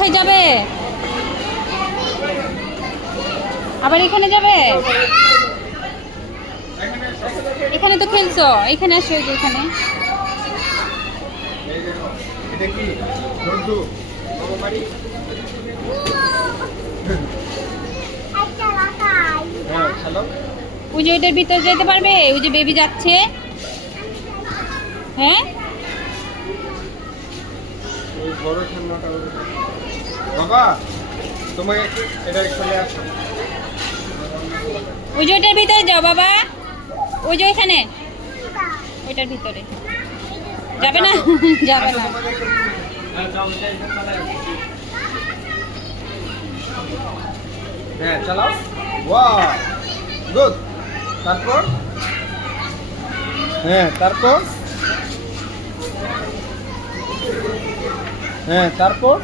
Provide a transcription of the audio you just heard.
কোথায় যাবে? আবার এখানে যাবে? এখানে তো খেলছো, এখানে আসো, এই যে এখানে। ওই যে ওইটার ভিতরে যেতে পারবে? ওই যে বেবি যাচ্ছে। হ্যাঁ, বাবা তোমাকে এটা চলে আসো। ওই যে ওইটার ভিতরে যাও বাবা, ওই যে ওইখানে, ওইটার ভিতরে যাবে না? যাবে না। হ্যাঁ চালাও। Wow good. তারপর হ্যাঁ তারপর হ্যাঁ তারপর